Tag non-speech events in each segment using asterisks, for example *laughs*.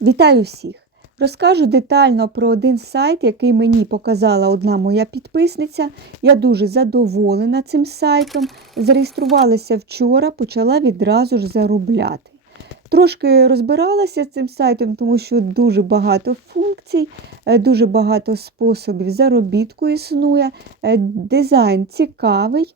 Вітаю всіх! Розкажу детально про один сайт, який мені показала одна моя підписниця. Я дуже задоволена цим сайтом. Зареєструвалася вчора, почала відразу ж заробляти. Трошки розбиралася з цим сайтом, тому що дуже багато функцій, е, дуже багато способів заробітку існує. Е, Дизайн цікавий,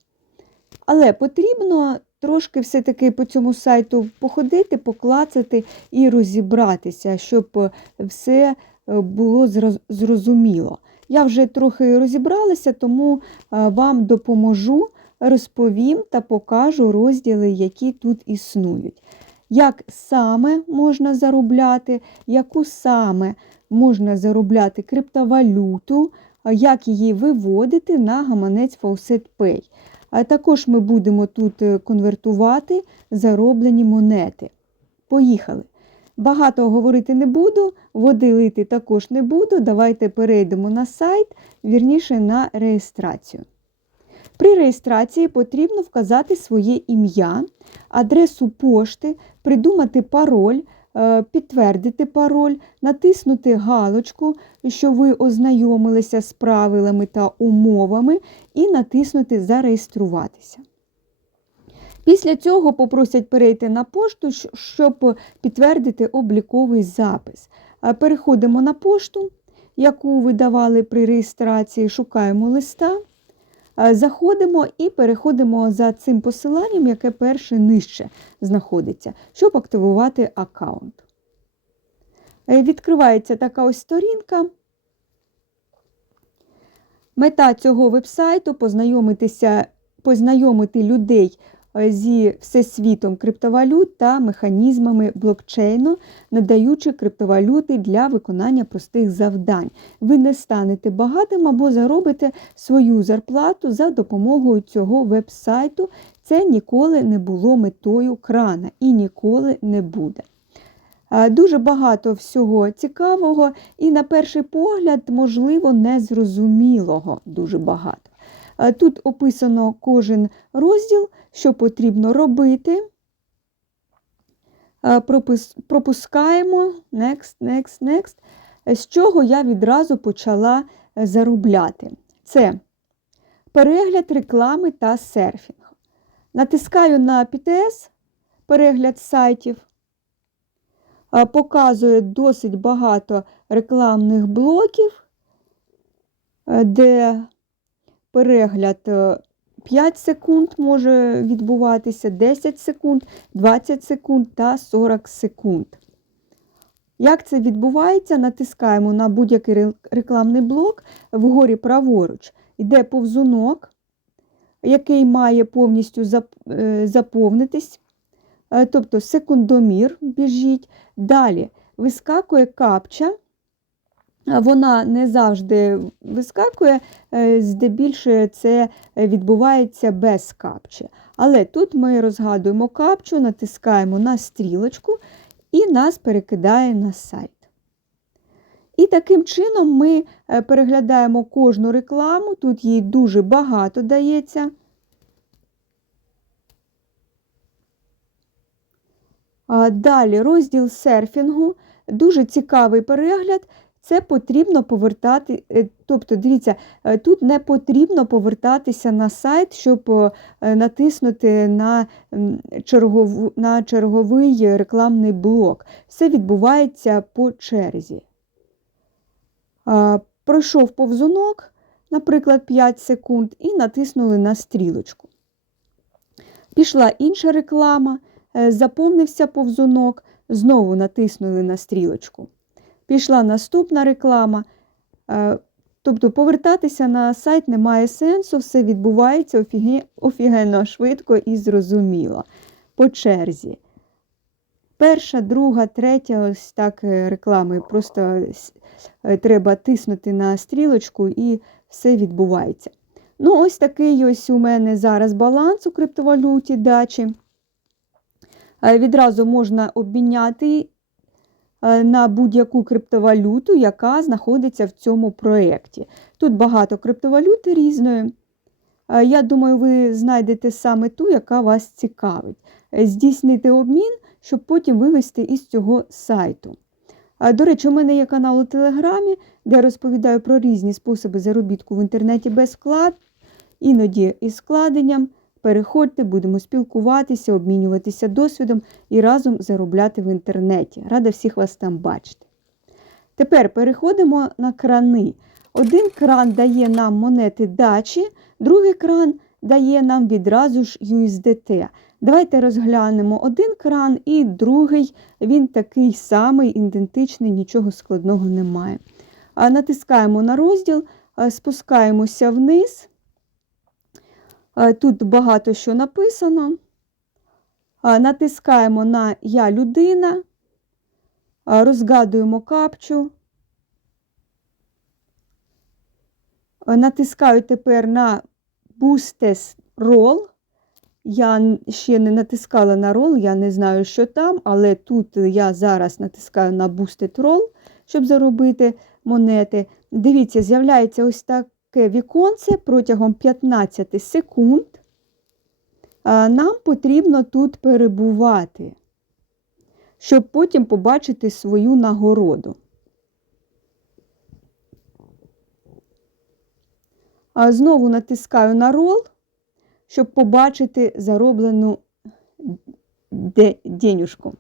але потрібно трошки все-таки по цьому сайту походити, поклацати і розібратися, щоб е, все е, було зрозуміло. Я вже трохи розібралася, тому е, вам допоможу, розповім та покажу розділи, які тут існують. Як саме можна заробляти, яку саме можна заробляти криптовалюту, як її виводити на гаманець Faucet Pay. А також ми будемо тут е, конвертувати зароблені монети. Поїхали. Багато говорити не буду, води лити також не буду. Давайте перейдемо на сайт, вірніше на реєстрацію. При реєстрації потрібно вказати своє ім'я, адресу пошти, придумати пароль, підтвердити пароль, натиснути галочку, що ви ознайомилися з правилами та умовами, і натиснути Зареєструватися. Після цього попросять перейти на пошту, щоб підтвердити обліковий запис. Е, Переходимо на пошту, яку ви давали при реєстрації, шукаємо листа. Е, Заходимо і переходимо за цим посиланням, яке перше нижче знаходиться, щоб активувати аккаунт. Е, Відкривається така ось сторінка. Мета цього вебсайту познайомитися, познайомити людей зі всесвітом криптовалют та механізмами блокчейну, надаючи криптовалюти для виконання простих завдань. Ви не станете багатим або заробите свою зарплату за допомогою цього веб-сайту. Це ніколи не було метою крана і ніколи не буде. Е, Дуже багато всього цікавого і, на перший погляд, можливо, незрозумілого дуже багато. Е, Тут описано кожен розділ, що потрібно робити. Е, Пропускаємо next, next, next. Е, З чого я відразу почала заробляти. Це перегляд реклами та серфінг. Натискаю на PTS, перегляд сайтів. Показує досить багато рекламних блоків, де перегляд е, 5 секунд може відбуватися, 10 секунд, 20 секунд та 40 секунд. Як це відбувається? Натискаємо на будь-який рекламний блок вгорі праворуч. Йде повзунок, який має повністю е, заповнитись, Е, тобто секундомір біжить. Далі вискакує капча. Вона не завжди вискакує, е, здебільшого це відбувається без капчі. Але тут ми розгадуємо капчу, натискаємо на стрілочку і нас перекидає на сайт. І таким чином ми е, переглядаємо кожну рекламу, тут її дуже багато дається. Далі розділ серфінгу, дуже цікавий перегляд. Це потрібно повертати, е, тобто, дивіться, е, тут не потрібно повертатися на сайт, щоб е, натиснути на, чергову, на черговий рекламний блок. Все відбувається по черзі. Пройшов повзунок, наприклад, 5 секунд, і натиснули на стрілочку. Пішла інша реклама, заповнився повзунок, знову натиснули на стрілочку. Пішла наступна реклама. е, Тобто повертатися на сайт немає сенсу, все відбувається офіге- офігенно швидко і зрозуміло. По черзі. Перша, друга, третя, ось так е, реклами. Просто е, треба тиснути на стрілочку і все відбувається. Ну, ось такий ось у мене зараз баланс у криптовалюті дачі. Відразу можна обміняти на будь-яку криптовалюту, яка знаходиться в цьому проєкті. Тут багато криптовалюти різної. Е, Я думаю, ви знайдете саме ту, яка вас цікавить. Е, Здійснити обмін, щоб потім вивести із цього сайту. До речі, у мене є канал у Телеграмі, де я розповідаю про різні способи заробітку в інтернеті без вклад, іноді із складенням. Переходьте, будемо спілкуватися, обмінюватися досвідом і разом заробляти в інтернеті. Рада всіх вас там бачити. Тепер переходимо на крани. Один кран дає нам монети дачі, другий кран дає нам відразу ж USDT. Давайте розглянемо один кран і другий, він такий самий, ідентичний, нічого складного немає. Натискаємо на розділ, спускаємося вниз. А, Тут багато що написано. Натискаємо на Я людина, розгадуємо капчу. Натискаю тепер на Boostes Roll. Я ще не натискала на рол, я не знаю, що там, але тут я зараз натискаю на Boosted Roll, щоб заробити монети. Дивіться, з'являється ось таке віконце протягом 15 секунд. Нам потрібно тут перебувати, щоб потім побачити свою нагороду. А Знову натискаю на рол, щоб побачити зароблену де- денюжку.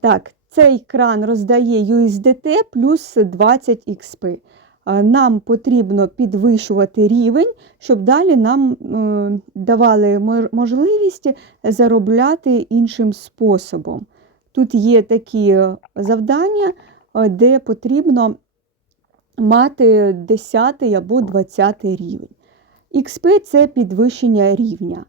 Так, цей кран роздає USDT плюс 20 XP. Нам потрібно підвищувати рівень, щоб далі нам е, давали можливість заробляти іншим способом. Тут є такі е, завдання, е, де потрібно мати 10 або 20 рівень. XP це підвищення рівня.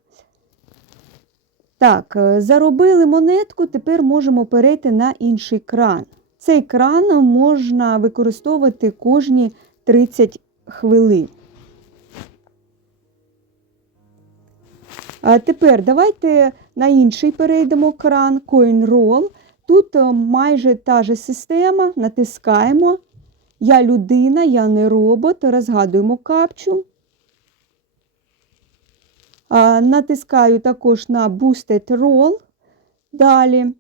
Так, заробили монетку, тепер можемо перейти на інший кран. Цей кран можна використовувати кожні 30 хвилин. А тепер давайте на інший перейдемо кран CoinRoll. Тут е, майже та же система, натискаємо. Я людина, я не робот, розгадуємо капчу. Натискаю також на Boosted Roll. Далі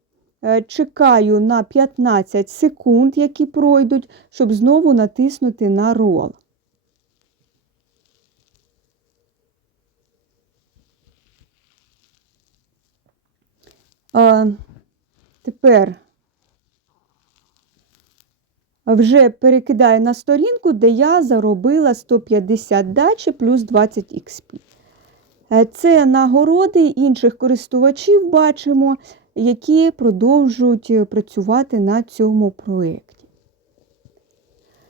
чекаю на 15 секунд, які пройдуть, щоб знову натиснути на Roll. А, Тепер вже перекидаю на сторінку, де я заробила 150 дачі плюс 20 XP. Е, Це нагороди інших користувачів бачимо, які продовжують е, працювати на цьому проєкті.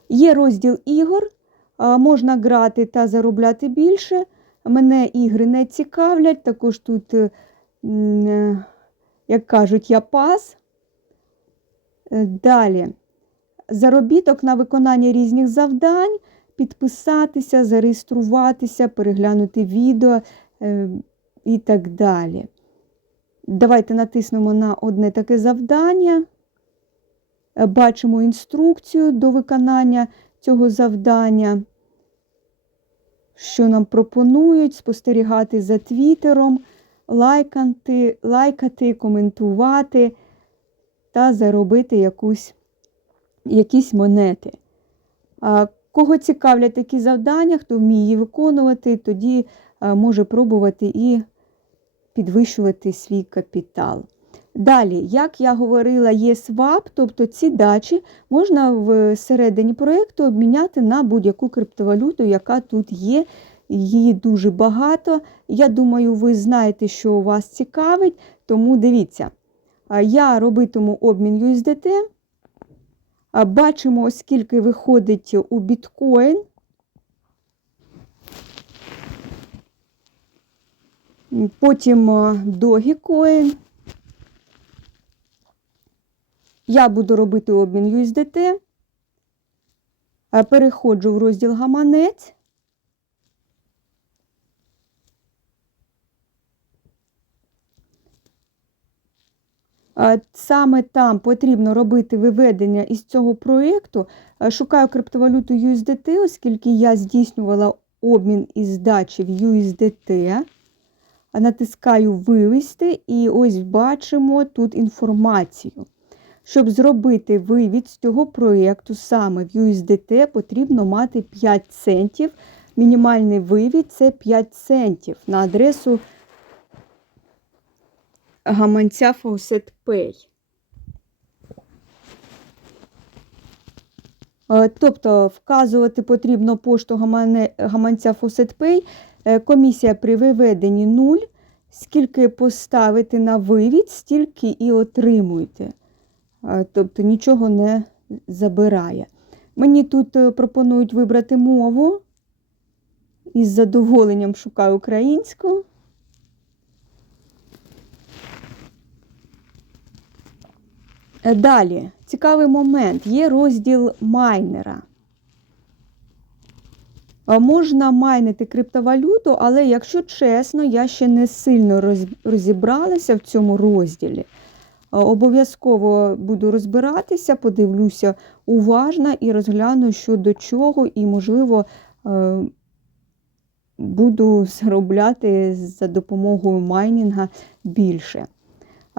Є розділ ігор, можна грати та заробляти більше. Мене ігри не цікавлять, також тут, е, е, як кажуть, я пас. Далі. Заробіток на виконання різних завдань, підписатися, зареєструватися, переглянути відео і так далі. Давайте натиснемо на одне таке завдання. Е, Бачимо інструкцію до виконання цього завдання, що нам пропонують спостерігати за твіттером, лайкати, лайкати коментувати та заробити якусь якісь монети. Кого цікавлять такі завдання, хто вміє виконувати, тоді може пробувати і підвищувати свій капітал. Далі, як я говорила, є swap, тобто ці дачі можна всередині проєкту обміняти на будь-яку криптовалюту, яка тут є. Її дуже багато. Я думаю, ви знаєте, що вас цікавить, тому дивіться. Я робитиму обмін USDT. Бачимо, скільки виходить у біткоін. Потім Dogecoin. Я буду робити обмін USDT. Переходжу в розділ гаманець. Саме там потрібно робити виведення із цього проєкту. Шукаю криптовалюту USDT, оскільки я здійснювала обмін із дачі в USDT. Натискаю Вивести і ось бачимо тут інформацію. Щоб зробити вивід з цього проєкту саме в USDT, потрібно мати 5 центів. Мінімальний вивід це 5 центів на адресу гаманця Faucet Тобто вказувати потрібно пошту гаманця Faucet Е, Комісія при виведенні 0. Скільки поставити на вивід, стільки і отримуєте. Е, Тобто нічого не забирає. Мені тут е, пропонують вибрати мову. Із задоволенням шукаю українську. Далі, цікавий момент, є розділ майнера. Можна майнити криптовалюту, але, якщо чесно, я ще не сильно розібралася в цьому розділі. Обов'язково буду розбиратися, подивлюся уважно і розгляну, що до чого, і, можливо, е, буду *laughs* заробляти за допомогою майнінга більше.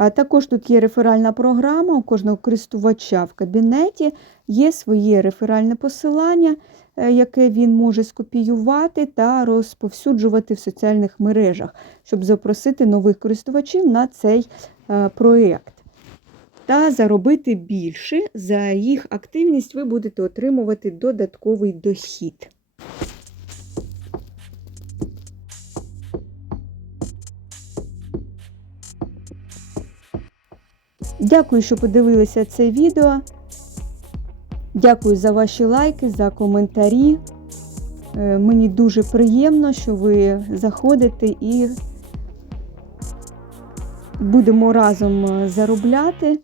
Також тут є реферальна програма, у кожного користувача в кабінеті є своє реферальне посилання, е, яке він може скопіювати та розповсюджувати в соціальних мережах, щоб запросити нових користувачів на цей е, проєкт. Та заробити більше. За їх активність ви будете отримувати додатковий дохід. Дякую, що подивилися це відео. Дякую за ваші лайки, за коментарі. Е, Мені дуже приємно, що ви заходите і будемо разом е, заробляти.